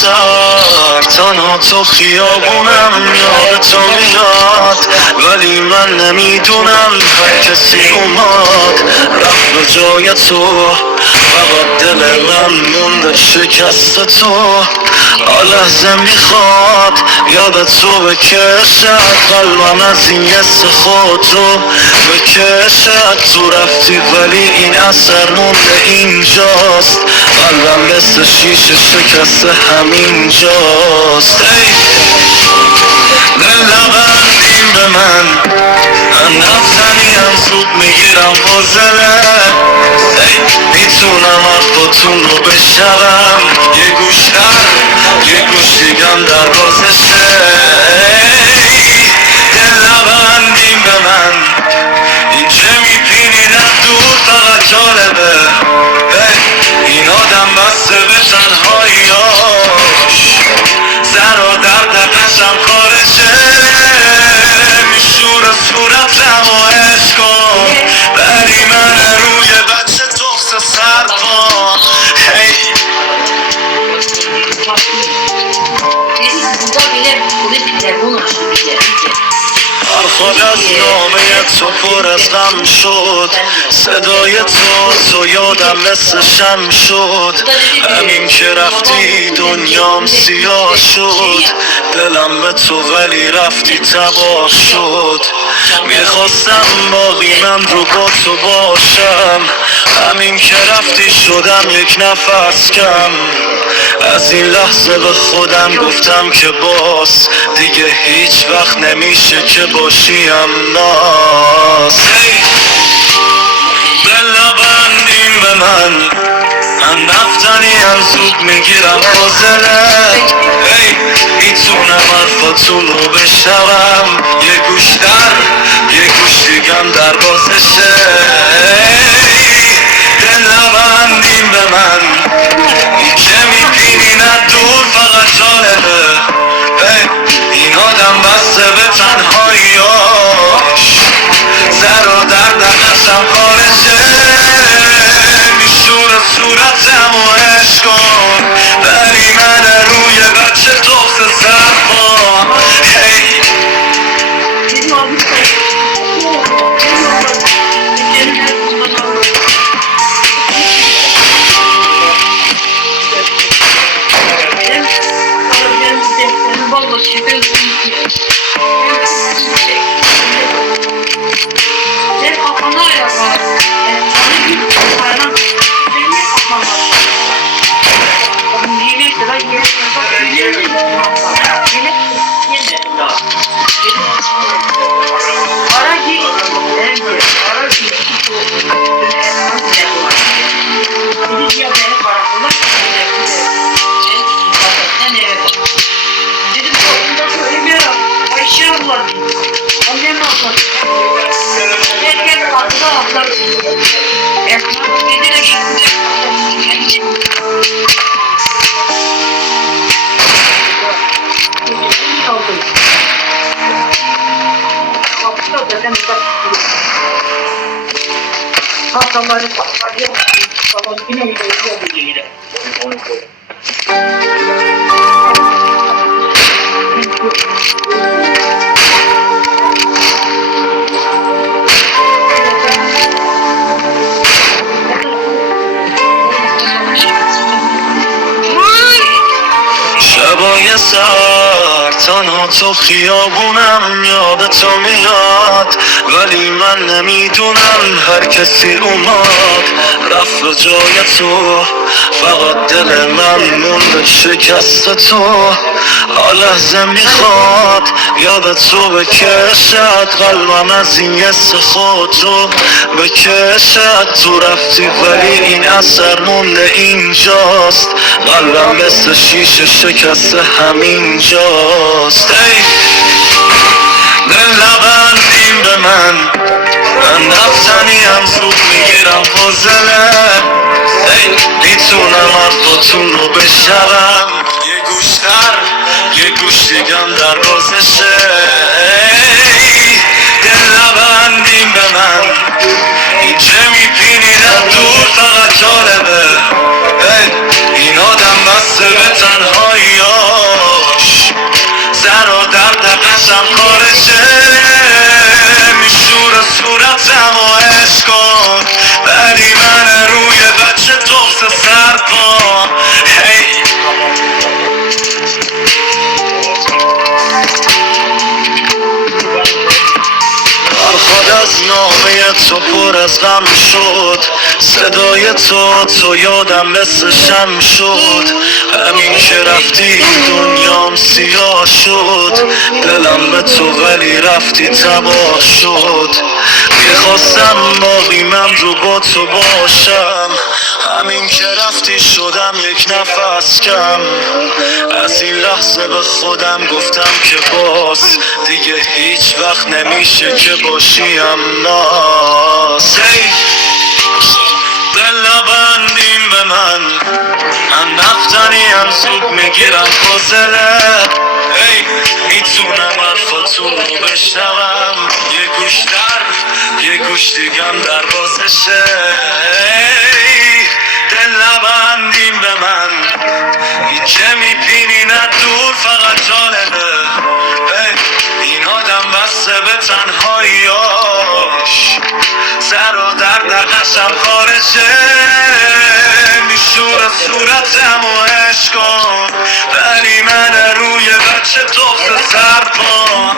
سر تنها تو خیابونم یاد تو میاد، ولی من نمیدونم هر کسی اومد رفت به جای تو، فقط دل من مونده شکست تو. لحظه میخواد یاد تو بکشد، قلبم از این یس خود رو بکشد. تو رفتی ولی این اثر مونده اینجاست، قلبم مثل شیشه شکست همینجاست. دل نبندیم به من نفتنیم، زود میگیرم حوصله. میتونم حرفاتون رو بشنوم، یه گوشتر یه گوشیگم در بازشه. دل نبندیم به من، این چه میبینی از دور فقط جالبه. این آدم بسته به تنهاییاش، سر و درد قشم خارشه. میشور صورتم و عشق کن، بری من روی بچه تخص سر کن. خود از نامه تو پر از غم شد، صدای تو یادم مثل شم شد. همین که رفتی دنیام سیاه شد، دلم به تو ولی رفتی تباه شد. میخواستم باقی من رو با تو باشم، همین که رفتی شدم یک نفس کم. از این لحظه به خودم گفتم که باز دیگه هیچ وقت نمیشه که باشیم ناز. دل نبندیم به من رفتنیم، زود میگیرم حوصله. میتونم حرفاتون رو بشنوم، یه گوش در یه گوش دیگم در بازشه. دل نبندیم به من، این چه میبینی از دور فقط جالبه. این آدم بسته به تنهاییاش، سر و درد قشم خارشه. میشور صورتم و عشق کن، بری من روی بچه تخت سر کن. شبای سر تنها تو خیابونم یاد تو میاد، ولی من نمیدونم هر کسی اومد رفت به جای تو، فقط دل من مونده شکست تو. لحظه میخواد یاد تو بکشد، قلبم از این یس خود رو بکشد. تو رفتی ولی این اثر مونده اینجاست، قلبم مثل شیشه شکست همینجاست. دل نبندیم به من رفتنیم، زود میگیرم حوصله. میتونم حرفاتون رو بشنوم، یه گوشتر یه گوش دیگم در بازشه. دل نبندیم به من، این چه میبینی از دور فقط جالبه. این آدم بسته به تنهایی حواسم خارجه میشور صورتم و عشق کن ولی من روی بچه تخت سرپا هی خود از نامه تو پر از غم شد صدای تو یادم مثل شم شد همین که رفتی دنیام سیاه شد دلم به تو ولی رفتی تباه شد میخواستم باقی من رو با تو باشم همین که رفتی شدم یک نفس کم از این لحظه به خودم گفتم که باز دیگه هیچ وقت نمیشه که باشیم ناز دل نبندیم به من نفتنیم زود میگیرم فاصله میتونم حرفاتون رو بشنوم یه گوش دیگم در بازشه دل نبندیم به من این که میبینی نه دور فقط جالبه این آدم بسته به تنهاییاش سر و در نقشم خارجه میشور صورتم و عشق کن ولی من روی بچه تخت سرپا